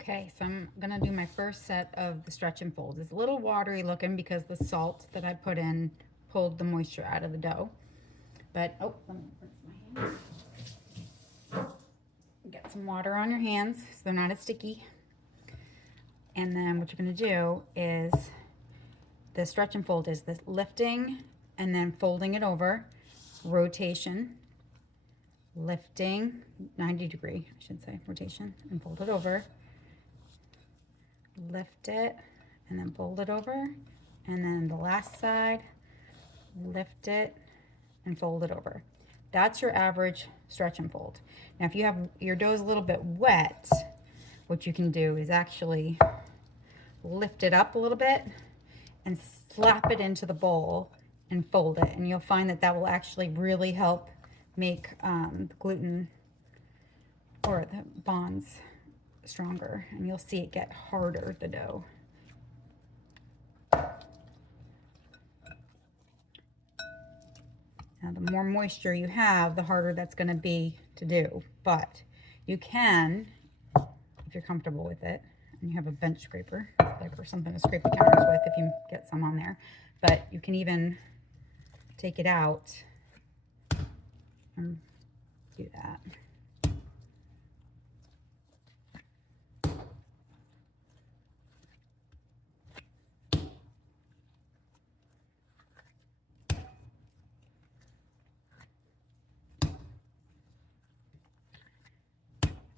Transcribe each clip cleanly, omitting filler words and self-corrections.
Okay, so I'm gonna do my first set of the stretch and folds. It's a little watery looking because the salt that I put in pulled the moisture out of the dough. But, oh, let me rinse my hands. Get some water on your hands so they're not as sticky. And then what you're gonna do is, the stretch and fold is this lifting and then folding it over, rotation, lifting, 90 degree, I should say, rotation, and fold it over. Lift it and then fold it over, and then the last side, lift it and fold it over. That's your average stretch and fold. Now if you have your dough's a little bit wet, what you can do is actually lift it up a little bit and slap it into the bowl and fold it, and you'll find that that will actually really help make the gluten or the bonds stronger, and you'll see it get harder, the dough. Now the more moisture you have, the harder that's going to be to do, but you can, if you're comfortable with it, and you have a bench scraper like, or something to scrape the counters with if you get some on there, but you can even take it out and do that.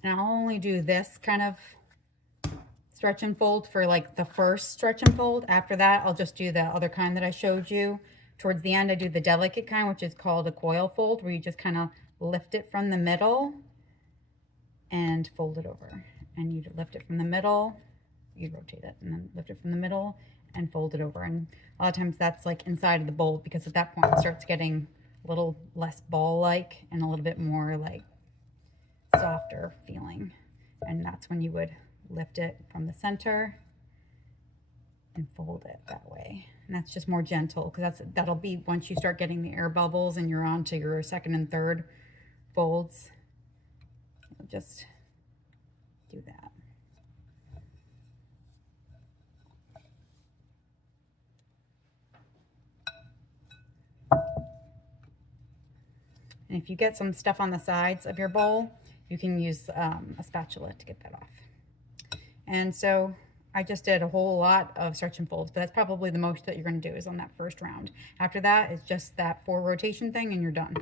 And I'll only do this kind of stretch and fold for like the first stretch and fold. After that, I'll just do the other kind that I showed you. Towards the end, I do the delicate kind, which is called a coil fold, where you just kind of lift it from the middle and fold it over. And you lift it from the middle, you rotate it, and then lift it from the middle and fold it over. And a lot of times that's like inside of the bowl, because at that point it starts getting a little less ball-like and a little bit more like softer feeling, and that's when you would lift it from the center and fold it that way. And that's just more gentle, because that'll be once you start getting the air bubbles and you're on to your second and third folds. You'll just do that. And if you get some stuff on the sides of your bowl, you can use a spatula to get that off. And so I just did a whole lot of stretch and folds, but that's probably the most that you're going to do is on that first round. After that, it's just that 4 rotation thing and you're done.